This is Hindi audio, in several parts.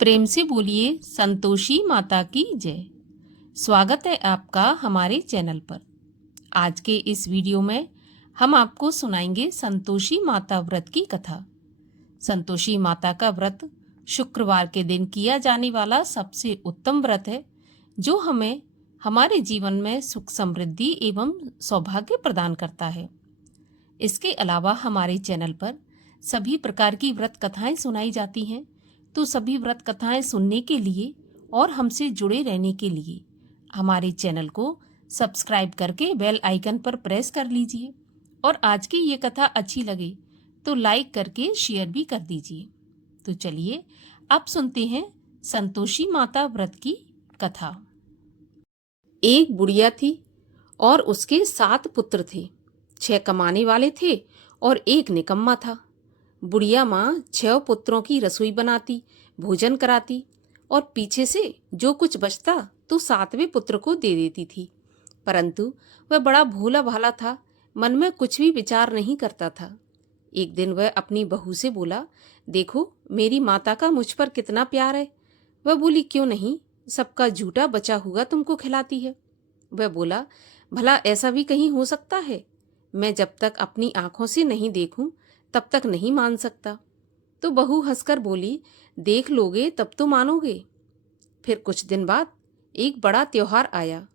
प्रेम से बोलिए संतोषी माता की जय। स्वागत है आपका हमारे चैनल पर। आज के इस वीडियो में हम आपको सुनाएंगे संतोषी माता व्रत की कथा। संतोषी माता का व्रत शुक्रवार के दिन किया जाने वाला सबसे उत्तम व्रत है, जो हमें हमारे जीवन में सुख समृद्धि एवं सौभाग्य प्रदान करता है। इसके अलावा हमारे चैनल पर सभी प्रकार की व्रत कथाएं सुनाई जाती हैं, तो सभी व्रत कथाएं सुनने के लिए और हमसे जुड़े रहने के लिए हमारे चैनल को सब्सक्राइब करके बेल आइकन पर प्रेस कर लीजिए और आज की ये कथा अच्छी लगे तो लाइक करके शेयर भी कर दीजिए। तो चलिए अब सुनते हैं संतोषी माता व्रत की कथा। एक बुढ़िया थी और उसके 7 पुत्र थे। 6 कमाने वाले थे और एक निकम्मा था। बुढ़िया माँ 6 पुत्रों की रसोई बनाती, भोजन कराती और पीछे से जो कुछ बचता तो 7वें पुत्र को दे देती थी। परंतु वह बड़ा भोला भाला था, मन में कुछ भी विचार नहीं करता था। एक दिन वह अपनी बहू से बोला, देखो मेरी माता का मुझ पर कितना प्यार है। वह बोली, क्यों नहीं, सबका झूठा बचा हुआ तुमको खिलाती है। वह बोला, भला ऐसा भी कहीं हो सकता है? मैं जब तक अपनी आंखों से नहीं देखूं तब तक नहीं मान सकता। तो बहू हंसकर बोली, देख लोगे तब तो मानोगे। फिर कुछ दिन बाद एक बड़ा त्योहार आया।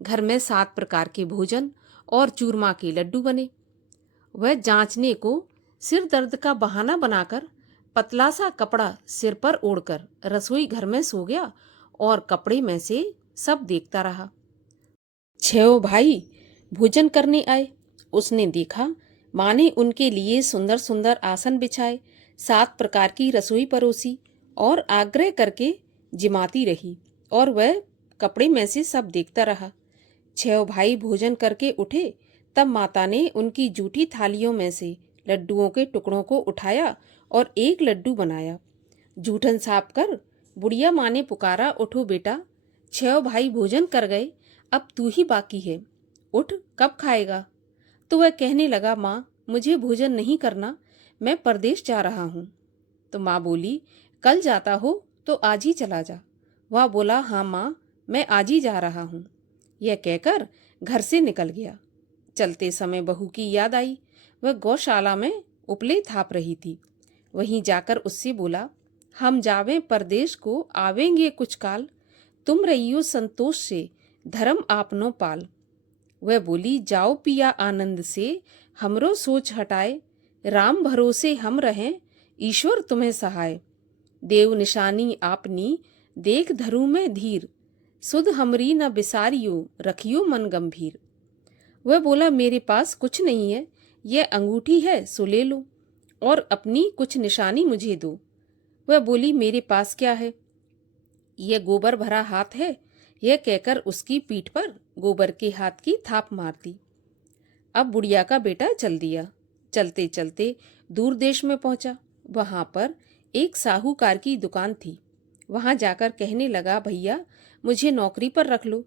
घर में 7 प्रकार के भोजन और चूरमा के लड्डू बने। वह जांचने को सिर दर्द का बहाना बनाकर पतला सा कपड़ा सिर पर ओढ़कर रसोई घर में सो गया और कपड़े में से सब देखता रहा। 6 भाई भोजन करने आए। उसने देखा माँ ने उनके लिए सुंदर सुंदर आसन बिछाए, 7 प्रकार की रसोई परोसी और आग्रह करके जिमाती रही और वह कपड़े में से सब देखता रहा। 6 भाई भोजन करके उठे तब माता ने उनकी जूठी थालियों में से लड्डुओं के टुकड़ों को उठाया और एक लड्डू बनाया। जूठन साफ कर बुढ़िया माँ ने पुकारा, उठो बेटा, 6 भाई भोजन कर गए, अब तू ही बाकी है, उठ, कब खाएगा? तो वह कहने लगा, माँ मुझे भोजन नहीं करना, मैं परदेश जा रहा हूँ। तो माँ बोली, कल जाता हो तो आज ही चला जा। वह बोला, हाँ माँ मैं आज ही जा रहा हूँ। यह कहकर घर से निकल गया। चलते समय बहू की याद आई। वह गौशाला में उपले थाप रही थी। वहीं जाकर उससे बोला, हम जावें परदेश को, आवेंगे कुछ काल, तुम रहियो संतोष से, धर्म आपनो पाल। वह बोली, जाओ पिया आनंद से, हमरो सोच हटाए, राम भरोसे हम रहें, ईश्वर तुम्हें सहाय। देव निशानी आपनी, देख धरू में धीर, सुध हमरी न बिसारियो, रखियो मन गंभीर। वह बोला, मेरे पास कुछ नहीं है, यह अंगूठी है सो ले लो और अपनी कुछ निशानी मुझे दो। वह बोली, मेरे पास क्या है, यह गोबर भरा हाथ है। यह कहकर उसकी पीठ पर गोबर के हाथ की थाप मार दी। अब बुढ़िया का बेटा चल दिया। चलते चलते दूर देश में पहुंचा। वहां पर एक साहूकार की दुकान थी। वहां जाकर कहने लगा, भैया मुझे नौकरी पर रख लो।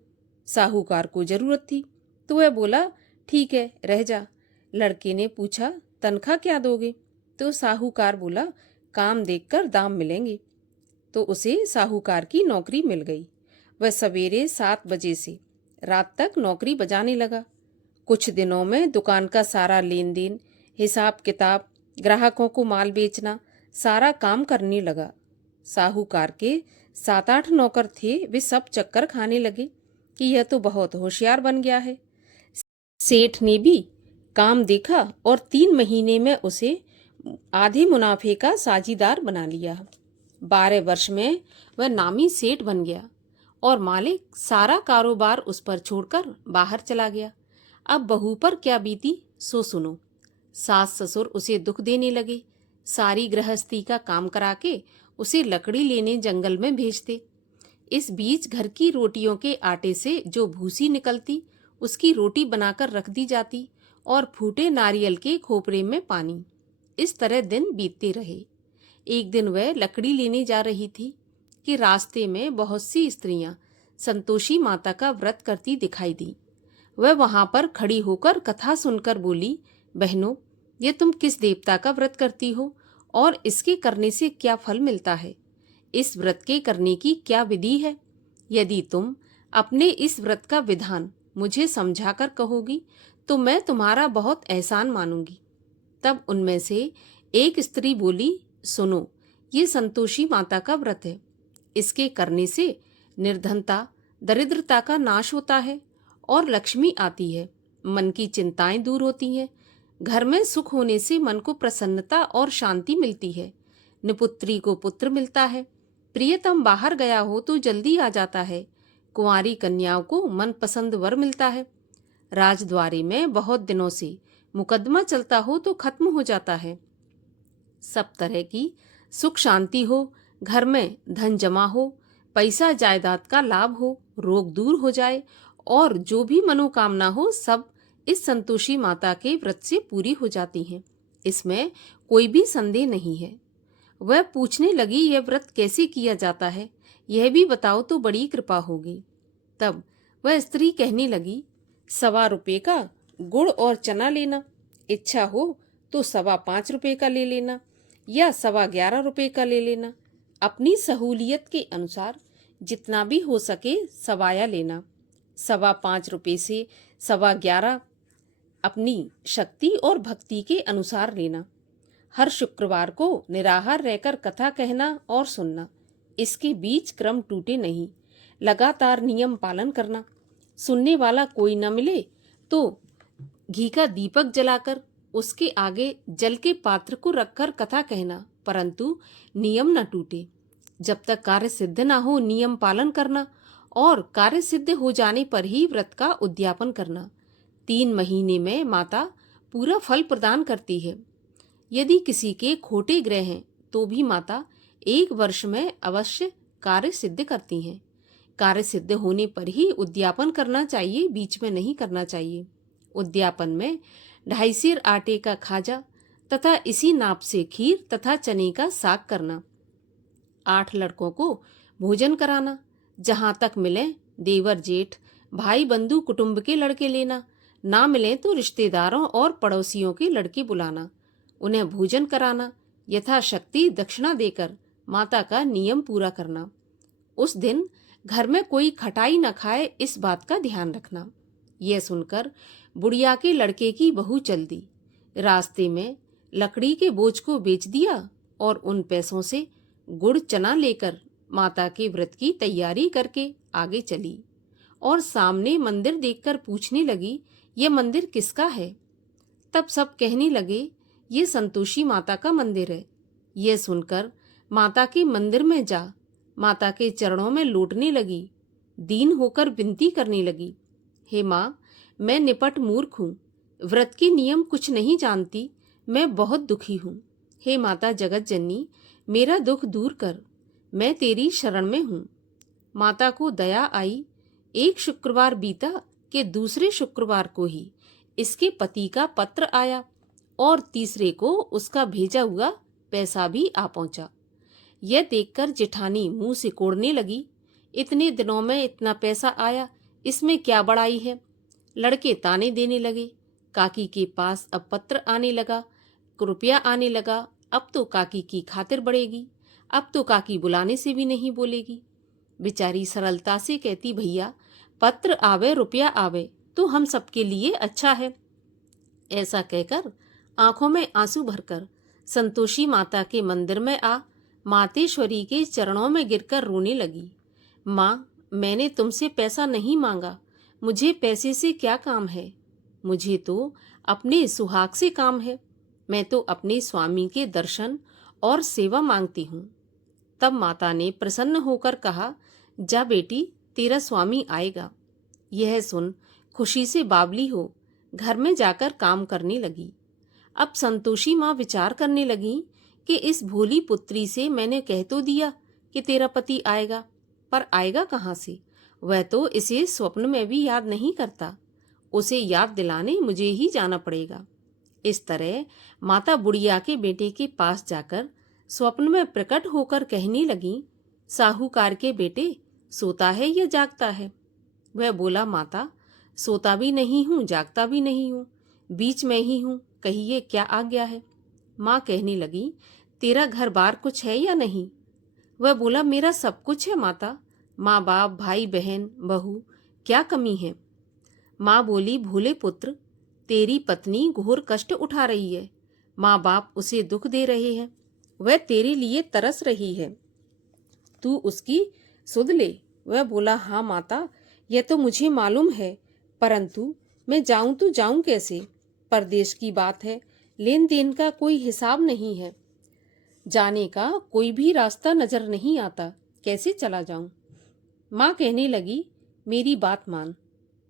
साहूकार को जरूरत थी तो वह बोला, ठीक है रह जा। लड़के ने पूछा, तनख्वाह क्या दोगे? तो साहूकार बोला, काम देखकर दाम मिलेंगे। तो उसे साहूकार की नौकरी मिल गई। वह सवेरे 7 बजे से रात तक नौकरी बजाने लगा। कुछ दिनों में दुकान का सारा लेन देन, हिसाब किताब, ग्राहकों को माल बेचना, सारा काम करने लगा। साहूकार के 7-8 नौकर थे, वे सब चक्कर खाने लगे कि यह तो बहुत होशियार बन गया है। सेठ ने भी काम देखा और 3 महीने में उसे आधे मुनाफे का साझीदार बना लिया। 12 वर्ष में वह नामी सेठ बन गया और मालिक सारा कारोबार उस पर छोड़कर बाहर चला गया। अब बहू पर क्या बीती सो सुनो। सास ससुर उसे दुख देने लगे। सारी गृहस्थी का काम करा के उसे लकड़ी लेने जंगल में भेजते। इस बीच घर की रोटियों के आटे से जो भूसी निकलती उसकी रोटी बनाकर रख दी जाती और फूटे नारियल के खोपरे में पानी। इस तरह दिन बीतते रहे। एक दिन वह लकड़ी लेने जा रही थी कि रास्ते में बहुत सी स्त्रियां संतोषी माता का व्रत करती दिखाई दी। वह वहां पर खड़ी होकर कथा सुनकर बोली, बहनों ये तुम किस देवता का व्रत करती हो और इसके करने से क्या फल मिलता है? इस व्रत के करने की क्या विधि है? यदि तुम अपने इस व्रत का विधान मुझे समझाकर कहोगी तो मैं तुम्हारा बहुत एहसान मानूंगी। तब उनमें से एक स्त्री बोली, सुनो, ये संतोषी माता का व्रत है। इसके करने से निर्धनता, दरिद्रता का नाश होता है और लक्ष्मी आती है। मन की चिंताएं दूर होती हैं। घर में सुख होने से मन को प्रसन्नता और शांति मिलती है। निपुत्री को पुत्र मिलता है। प्रियतम बाहर गया हो तो जल्दी आ जाता है। कुंवारी कन्याओं को मनपसंद वर मिलता है। राजद्वारी में बहुत दिनों से मुकदमा चलता हो तो खत्म हो जाता है। सब तरह की सुख शांति हो, घर में धन जमा हो, पैसा जायदाद का लाभ हो, रोग दूर हो जाए और जो भी मनोकामना हो सब इस संतोषी माता के व्रत से पूरी हो जाती हैं। इसमें कोई भी संदेह नहीं है। वह पूछने लगी, यह व्रत कैसे किया जाता है, यह भी बताओ तो बड़ी कृपा होगी। तब वह स्त्री कहने लगी, 1.25 रुपये का गुड़ और चना लेना, इच्छा हो तो 5.25 रुपये का ले लेना या 11.25 रुपये का ले लेना। अपनी सहूलियत के अनुसार जितना भी हो सके सवाया लेना। 5.25 रुपये से 11.25 अपनी शक्ति और भक्ति के अनुसार लेना। हर शुक्रवार को निराहार रहकर कथा कहना और सुनना। इसके बीच क्रम टूटे नहीं। लगातार नियम पालन करना। सुनने वाला कोई न मिले तो घी का दीपक जलाकर उसके आगे जल के पात्र को रखकर कथा कहना, परंतु नियम न टूटे। जब तक कार्य सिद्ध न हो नियम पालन करना और कार्य सिद्ध हो जाने पर ही व्रत का उद्यापन करना। 3 महीने में माता पूरा फल प्रदान करती है। यदि किसी के खोटे ग्रह हैं तो भी माता 1 वर्ष में अवश्य कार्य सिद्ध करती हैं। कार्य सिद्ध होने पर ही उद्यापन करना चाहिए, बीच में नहीं करना चाहिए। उद्यापन में 2.5 सेर आटे का खाजा तथा इसी नाप से खीर तथा चने का साग करना। 8 लड़कों को भोजन कराना। जहाँ तक मिले देवर जेठ भाई बंधु कुटुंब के लड़के लेना। ना मिले तो रिश्तेदारों और पड़ोसियों के लड़के बुलाना, उन्हें भोजन कराना। यथाशक्ति दक्षिणा देकर माता का नियम पूरा करना। उस दिन घर में कोई खटाई न खाए, इस बात का ध्यान रखना। यह सुनकर बुढ़िया के लड़के की बहू चल दी। रास्ते में लकड़ी के बोझ को बेच दिया और उन पैसों से गुड़ चना लेकर माता के व्रत की तैयारी करके आगे चली और सामने मंदिर देखकर पूछने लगी, यह मंदिर किसका है? तब सब कहने लगे, ये संतोषी माता का मंदिर है। यह सुनकर माता के मंदिर में जा माता के चरणों में लौटने लगी। दीन होकर विनती करने लगी, हे माँ, मैं निपट मूर्ख हूँ, व्रत के नियम कुछ नहीं जानती, मैं बहुत दुखी हूँ। हे माता जगत जननी, मेरा दुख दूर कर, मैं तेरी शरण में हूँ। माता को दया आई। एक शुक्रवार बीता कि दूसरे शुक्रवार को ही इसके पति का पत्र आया और तीसरे को उसका भेजा हुआ पैसा भी आ पहुंचा। यह देखकर जेठानी मुंह सिकोड़ने लगी, इतने दिनों में इतना पैसा आया, इसमें क्या बड़ाई है? लड़के ताने देने लगे। काकी के पास अब पत्र आने लगा, रुपया आने लगा। अब तो काकी की खातिर बढ़ेगी, अब तो काकी बुलाने से भी नहीं बोलेगी। बेचारी सरलता से कहती, भैया पत्र आवे रुपया आवे तो हम सबके लिए अच्छा है। ऐसा कहकर आंखों में आंसू भरकर संतोषी माता के मंदिर में आ मातेश्वरी के चरणों में गिरकर रोने लगी। माँ, मैंने तुमसे पैसा नहीं मांगा, मुझे पैसे से क्या काम है? मुझे तो अपने सुहाग से काम है। मैं तो अपने स्वामी के दर्शन और सेवा मांगती हूँ। तब माता ने प्रसन्न होकर कहा, जा बेटी, तेरा स्वामी आएगा। यह सुन खुशी से बावली हो घर में जाकर काम करने लगी। अब संतोषी माँ विचार करने लगी कि इस भोली पुत्री से मैंने कह तो दिया कि तेरा पति आएगा, पर आएगा कहाँ से? वह तो इसे स्वप्न में भी याद नहीं करता, उसे याद दिलाने मुझे ही जाना पड़ेगा। इस तरह माता बुढ़िया के बेटे के पास जाकर स्वप्न में प्रकट होकर कहने लगी, साहूकार के बेटे, सोता है या जागता है? वह बोला, माता, सोता भी नहीं हूँ, जागता भी नहीं हूँ, बीच में ही हूँ, कहिए क्या आज्ञा है? माँ कहने लगी, तेरा घर बार कुछ है या नहीं? वह बोला, मेरा सब कुछ है माता, माँ बाप, भाई बहन, बहू, क्या कमी है? माँ बोली, भोले पुत्र, तेरी पत्नी घोर कष्ट उठा रही है, माँ बाप उसे दुख दे रहे हैं, वह तेरे लिए तरस रही है, तू उसकी सुध ले। वह बोला, हाँ माता, यह तो मुझे मालूम है, परंतु मैं जाऊं तो जाऊं कैसे? परदेश की बात है, लेन देन का कोई हिसाब नहीं है, जाने का कोई भी रास्ता नजर नहीं आता, कैसे चला जाऊं? माँ कहने लगी, मेरी बात मान,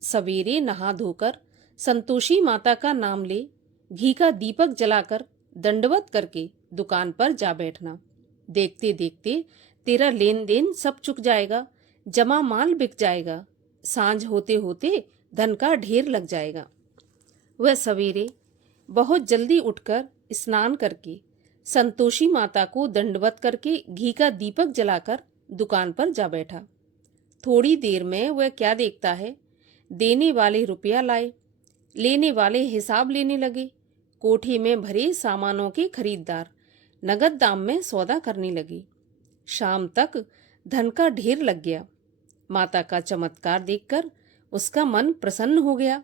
सवेरे नहा धोकर संतोषी माता का नाम ले, घी का दीपक जलाकर दंडवत करके दुकान पर जा बैठना। देखते देखते तेरा लेन देन सब चुक जाएगा, जमा माल बिक जाएगा, सांझ होते होते धन का ढेर लग जाएगा। वह सवेरे बहुत जल्दी उठकर स्नान करके संतोषी माता को दंडवत करके घी का दीपक जलाकर दुकान पर जा बैठा। थोड़ी देर में वह क्या देखता है, देने वाले रुपया लाए, लेने वाले हिसाब लेने लगे। कोठे में भरे सामानों के खरीददार नगद दाम में सौदा करने लगे। शाम तक धन का ढेर लग गया। माता का चमत्कार देखकर उसका मन प्रसन्न हो गया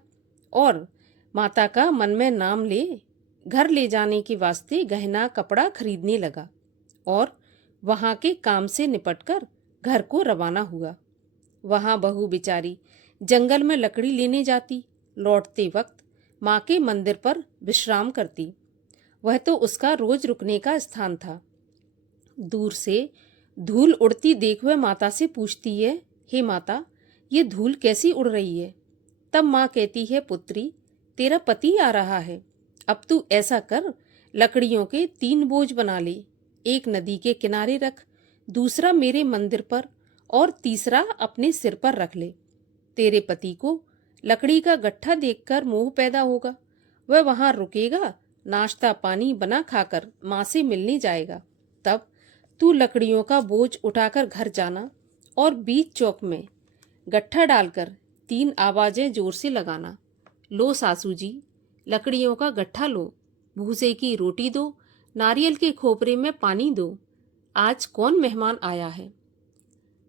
और माता का मन में नाम ले घर ले जाने के वास्ते गहना कपड़ा खरीदने लगा और वहां के काम से निपटकर घर को रवाना हुआ। वहां बहू बेचारी जंगल में लकड़ी लेने जाती, लौटते वक्त माँ के मंदिर पर विश्राम करती। वह तो उसका रोज रुकने का स्थान था। दूर से धूल उड़ती देख वह माता से पूछती है, हे माता, ये धूल कैसी उड़ रही है? तब माँ कहती है, पुत्री, तेरा पति आ रहा है, अब तू ऐसा कर, लकड़ियों के 3 बोझ बना ले, एक नदी के किनारे रख, दूसरा मेरे मंदिर पर और तीसरा अपने सिर पर रख ले। तेरे पति को लकड़ी का गट्ठा देखकर मोह पैदा होगा, वह वहां रुकेगा, नाश्ता पानी बना खाकर माँ से मिलने जाएगा। तब तू लकड़ियों का बोझ उठाकर घर जाना और बीच चौक में गट्ठा डालकर 3 आवाजें जोर से लगाना, लो सासू जी, लकड़ियों का गट्ठा लो, भूसे की रोटी दो, नारियल के खोपरे में पानी दो, आज कौन मेहमान आया है?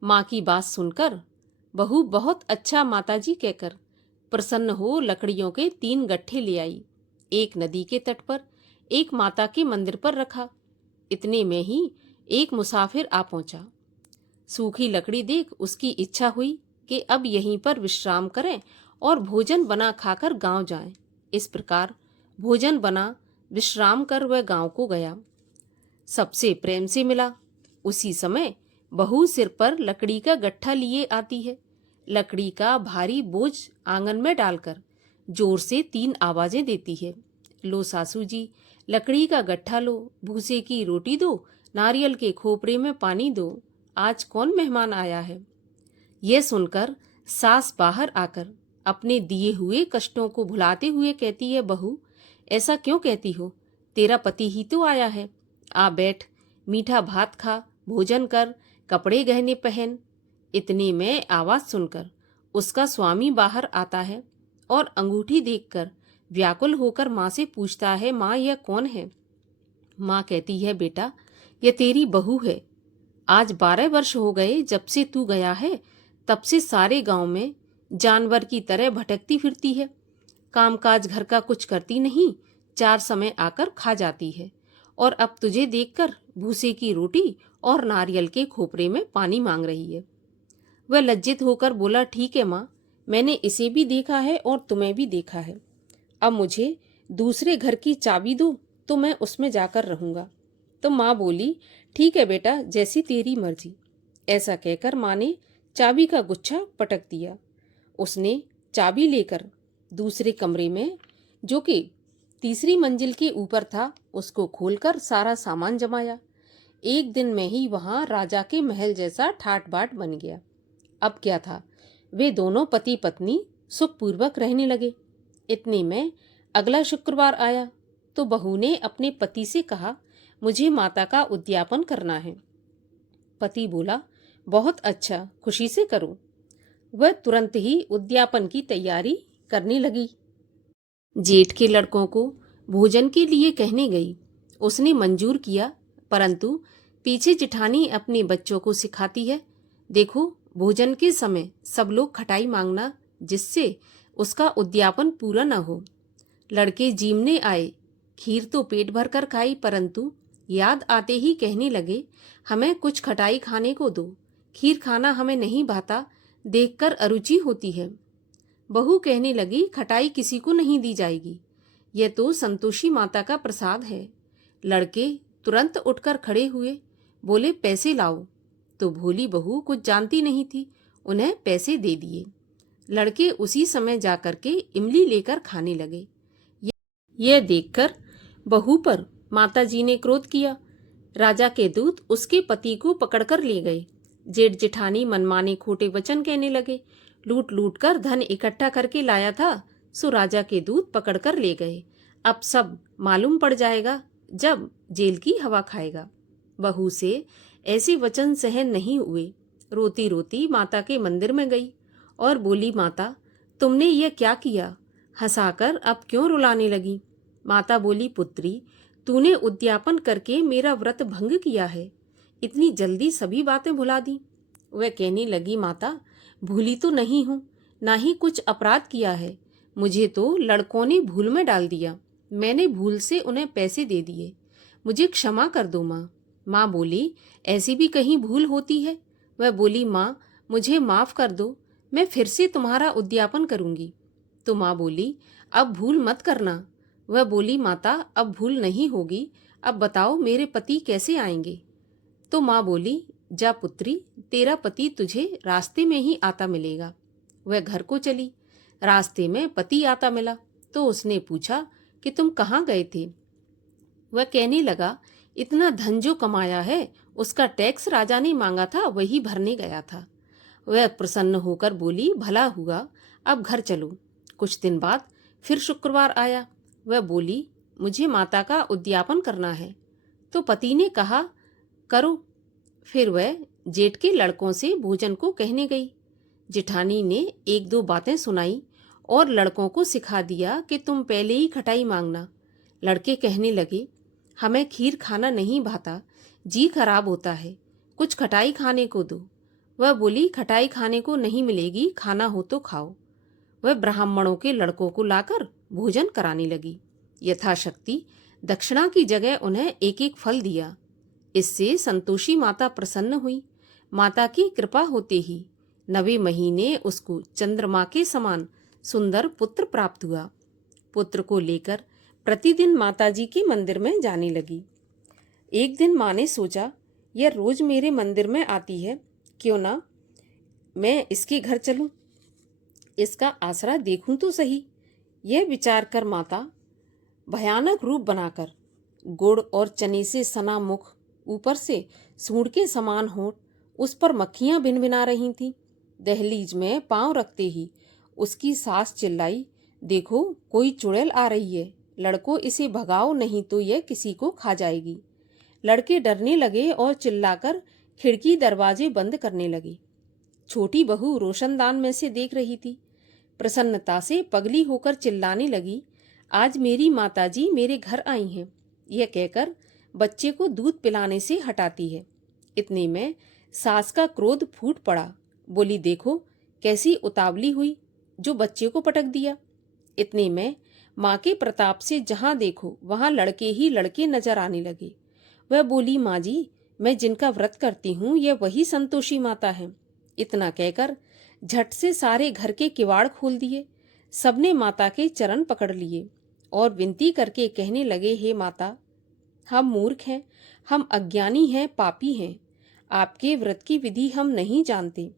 माँ की बात सुनकर बहू बहुत अच्छा माताजी कहकर प्रसन्न हो लकड़ियों के 3 गट्ठे ले आई। एक नदी के तट पर, एक माता के मंदिर पर रखा। इतने में ही एक मुसाफिर आ पहुंचा। सूखी लकड़ी देख उसकी इच्छा हुई कि अब यहीं पर विश्राम करें और भोजन बना खाकर गांव जाएं। इस प्रकार भोजन बना विश्राम कर वह गांव को गया। सबसे प्रेम से मिला। उसी समय बहू सिर पर लकड़ी का गट्ठा लिए आती है। लकड़ी का भारी बोझ आंगन में डालकर जोर से 3 आवाजें देती है, लो सासू जी, लकड़ी का गट्ठा लो, भूसे की रोटी दो, नारियल के खोपरे में पानी दो, आज कौन मेहमान आया है? यह सुनकर सास बाहर आकर अपने दिए हुए कष्टों को भुलाते हुए कहती है, बहू, ऐसा क्यों कहती हो? तेरा पति ही तो आया है, आ बैठ, मीठा भात खा, भोजन कर, कपड़े गहने पहन। इतने में आवाज सुनकर उसका स्वामी बाहर आता है और अंगूठी देखकर व्याकुल होकर माँ से पूछता है, माँ, यह कौन है? माँ कहती है, बेटा, यह तेरी बहू है। आज 12 वर्ष हो गए जब से तू गया है, तब से सारे गांव में जानवर की तरह भटकती फिरती है, कामकाज घर का कुछ करती नहीं, 4 समय आकर खा जाती है और अब तुझे देखकर भूसे की रोटी और नारियल के खोपरे में पानी मांग रही है। वह लज्जित होकर बोला, ठीक है माँ, मैंने इसे भी देखा है और तुम्हें भी देखा है, अब मुझे दूसरे घर की चाबी दो तो मैं उसमें जाकर रहूंगा। तो माँ बोली, ठीक है बेटा, जैसी तेरी मर्जी। ऐसा कहकर माँ ने चाबी का गुच्छा पटक दिया। उसने चाबी लेकर दूसरे कमरे में, जो कि तीसरी मंजिल के ऊपर था, उसको खोलकर सारा सामान जमाया। एक दिन में ही वहां राजा के महल जैसा ठाट बाट बन गया। अब क्या था, वे दोनों पति पत्नी सुखपूर्वक रहने लगे। इतने में अगला शुक्रवार आया तो बहू ने अपने पति से कहा, मुझे माता का उद्यापन करना है। पति बोला, बहुत अच्छा, खुशी से करो। वह तुरंत ही उद्यापन की तैयारी करने लगी। जेठ के लड़कों को भोजन के लिए कहने गई। उसने मंजूर किया, परंतु पीछे जिठानी अपने बच्चों को सिखाती है, देखो भोजन के समय सब लोग खटाई मांगना, जिससे उसका उद्यापन पूरा न हो। लड़के जीमने आए, खीर तो पेट भर कर खाई, परंतु याद आते ही कहने लगे, हमें कुछ खटाई खाने को दो, खीर खाना हमें नहीं भाता, देखकर अरुचि होती है। बहू कहने लगी, खटाई किसी को नहीं दी जाएगी, यह तो संतोषी माता का प्रसाद है। लड़के तुरंत उठकर खड़े हुए, बोले पैसे लाओ। तो भोली बहू कुछ जानती नहीं थी, उन्हें पैसे दे दिए। लड़के उसी समय जाकर के इमली लेकर खाने लगे। यह देखकर बहू पर माताजी ने क्रोध किया। राजा के दूत उसके पति को पकड़कर ले गए। जेठ जेठानी मनमाने खोटे वचन कहने लगे, लूट लूट कर धन इकट्ठा करके लाया था, सो राजा के दूत पकड़कर ले गए। अब सब मालूम पड़ जाएगा जब जेल की हवा खाएगा। बहू से ऐसे वचन सहन नहीं हुए। रोती रोती माता के मंदिर में गई और बोली, माता तुमने ये क्या किया? हंसाकर अब क्यों रुलाने लगी? माता बोली, पुत्री तूने उद्यापन करके मेरा व्रत भंग किया है, इतनी जल्दी सभी बातें भुला दी। वह कहने लगी, माता भूली तो नहीं हूँ, ना ही कुछ अपराध किया है, मुझे तो लड़कों ने भूल में डाल दिया, मैंने भूल से उन्हें पैसे दे दिए, मुझे क्षमा कर दो माँ। माँ बोली, ऐसी भी कहीं भूल होती है? वह बोली, माँ मुझे माफ कर दो, मैं फिर से तुम्हारा उद्यापन करूंगी। तो माँ बोली, अब भूल मत करना। वह बोली, माता अब भूल नहीं होगी, अब बताओ मेरे पति कैसे आएंगे? तो माँ बोली, जा पुत्री, तेरा पति तुझे रास्ते में ही आता मिलेगा। वह घर को चली। रास्ते में पति आता मिला तो उसने पूछा कि तुम कहाँ गए थे? वह कहने लगा, इतना धन जो कमाया है उसका टैक्स राजा ने मांगा था, वही भरने गया था। वह प्रसन्न होकर बोली, भला हुआ, अब घर चलो। कुछ दिन बाद फिर शुक्रवार आया। वह बोली, मुझे माता का उद्यापन करना है। तो पति ने कहा, करो। फिर वह जेठ के लड़कों से भोजन को कहने गई। जेठानी ने एक दो बातें सुनाई और लड़कों को सिखा दिया कि तुम पहले ही खटाई मांगना। लड़के कहने लगे, हमें खीर खाना नहीं भाता, जी खराब होता है, कुछ खटाई खाने को दो। वह बोली, खटाई खाने को नहीं मिलेगी, खाना हो तो खाओ। वह ब्राह्मणों के लड़कों को लाकर भोजन कराने लगी। यथाशक्ति दक्षिणा की जगह उन्हें एक एक फल दिया। इससे संतोषी माता प्रसन्न हुई। माता की कृपा होते ही 9वें महीने उसको चंद्रमा के समान सुंदर पुत्र प्राप्त हुआ। पुत्र को लेकर प्रतिदिन माताजी के मंदिर में जाने लगी। एक दिन माँ ने सोचा, यह रोज मेरे मंदिर में आती है, क्यों ना मैं इसके घर चलूं, इसका आसरा देखूं तो सही। यह विचार कर माता भयानक रूप बनाकर, गुड़ और चने से सना मुख, ऊपर से सूंड के समान होंठ, उस पर मक्खियां भिनभिना रही थीं। दहलीज में पांव रखते ही उसकी सास चिल्लाई, देखो कोई चुड़ैल आ रही है, लड़कों इसे भगाओ, नहीं तो यह किसी को खा जाएगी। लड़के डरने लगे और चिल्लाकर खिड़की दरवाजे बंद करने लगे। छोटी बहू रोशनदान में से देख रही थी। प्रसन्नता से पगली होकर चिल्लाने लगी, आज मेरी माताजी मेरे घर आई हैं। यह कहकर बच्चे को दूध पिलाने से हटाती है। इतने में सास का क्रोध फूट पड़ा। बोली, देखो कैसी उतावली हुई, जो बच्चे को पटक दिया। इतने में माँ के प्रताप से जहाँ देखो वहाँ लड़के ही लड़के नजर आने लगे। वह बोली, माँ जी, मैं जिनका व्रत करती हूँ यह वही संतोषी माता है। इतना कहकर झट से सारे घर के किवाड़ खोल दिए। सबने माता के चरण पकड़ लिए और विनती करके कहने लगे, हे माता, हम मूर्ख हैं, हम अज्ञानी हैं, पापी हैं, आपके व्रत की विधि हम नहीं जानते।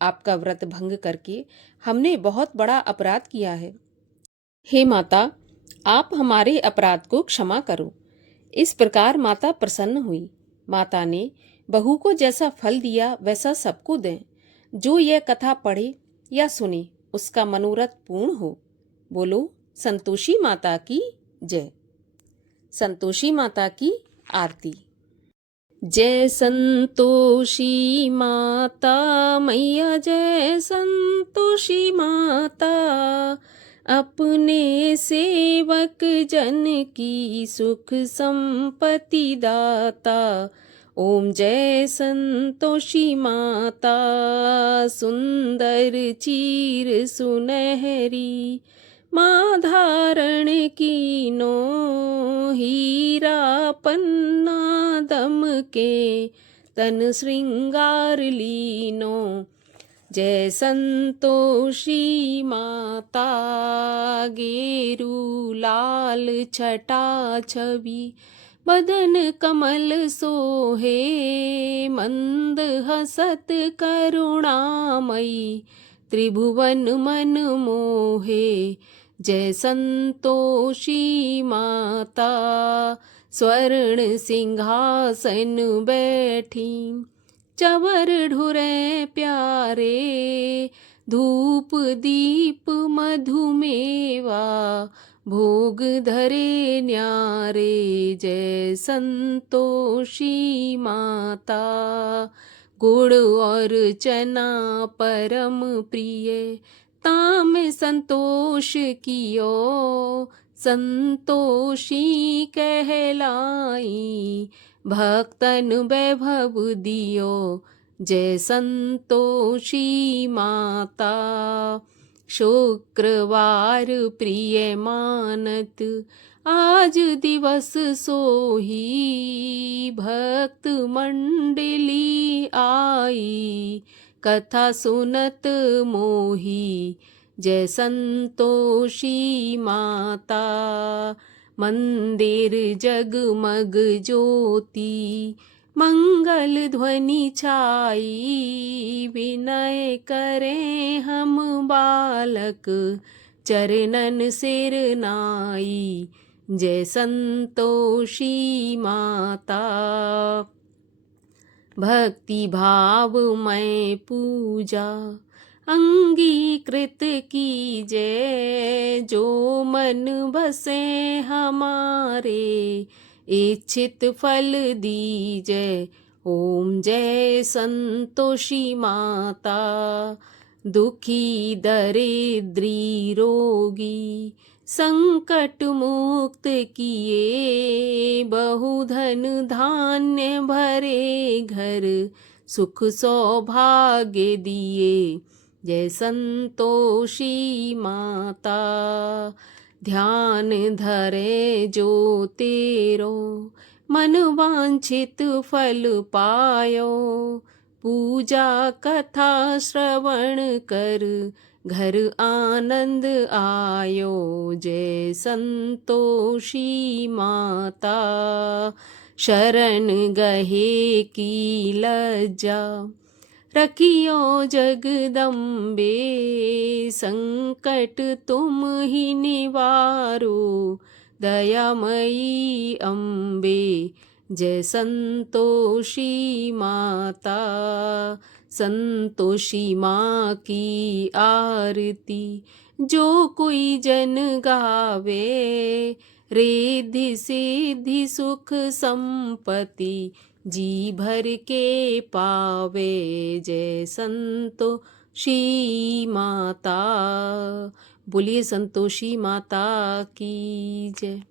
आपका व्रत भंग करके हमने बहुत बड़ा अपराध किया है। हे माता, आप हमारे अपराध को क्षमा करो। इस प्रकार माता प्रसन्न हुई। माता ने बहू को जैसा फल दिया वैसा सबको दें। जो यह कथा पढ़े या सुने उसका मनोरथ पूर्ण हो। बोलो संतोषी माता की जय। संतोषी माता की आरती। जय संतोषी माता मैया, जय संतोषी माता, अपने सेवक जन की सुख संपत्ति दाता, ओम जय संतोषी माता, सुंदर चीर सुनहरी, माँ धारण कीनो, हीरा पन्ना दमके, तन श्रृंगार लीनो। जय संतोषी माता, गेरू लाल छटा छवि, बदन कमल सोहे, मंद हसत करुणामयी, त्रिभुवन मन मोहे। जय संतोषी माता, स्वर्ण सिंहासन बैठी, चवर ढुरे प्यारे, धूप दीप मधुमेवा, भोग धरे न्यारे। जय संतोषी माता, गुड़ और चना परम प्रिय, ताम संतोष कियो, संतोषी कहलाई, भक्तन वैभव दियो। जय संतोषी माता, शुक्रवार प्रिय मानत, आज दिवस सोही, भक्त मंडली आई, कथा सुनत मोही। जय संतोषी माता, मंदिर जगमग ज्योति, मंगल ध्वनि छाई, विनय करें हम बालक, चरणन सिर नाई। जय संतोषी माता, भक्ति भाव में पूजा अंगीकृत कीजय, जो मन बसे हमारे, इच्छित फल दीजय। ओम जय संतोषी माता, दुखी दरिद्री रोगी, संकट मुक्त किए, बहुधन धान्य भरे घर, सुख सौभाग्य दिए। जय संतोषी माता, ध्यान धरे जो तेरो, मन वांछित फल पायो, पूजा कथा श्रवण कर, घर आनंद आयो। जय संतोषी माता, शरण गहे की लज्जा, रखियो जगदम्बे, संकट तुम ही निवारो, दयामयी अम्बे। जय संतोषी माता, संतोषी माँ की आरती, जो कोई जन गावे, रिद्धि सिद्धि सुख संपत्ति, जी भर के पावे। जय संतोषी माता, बोलिए संतोषी माता की जय।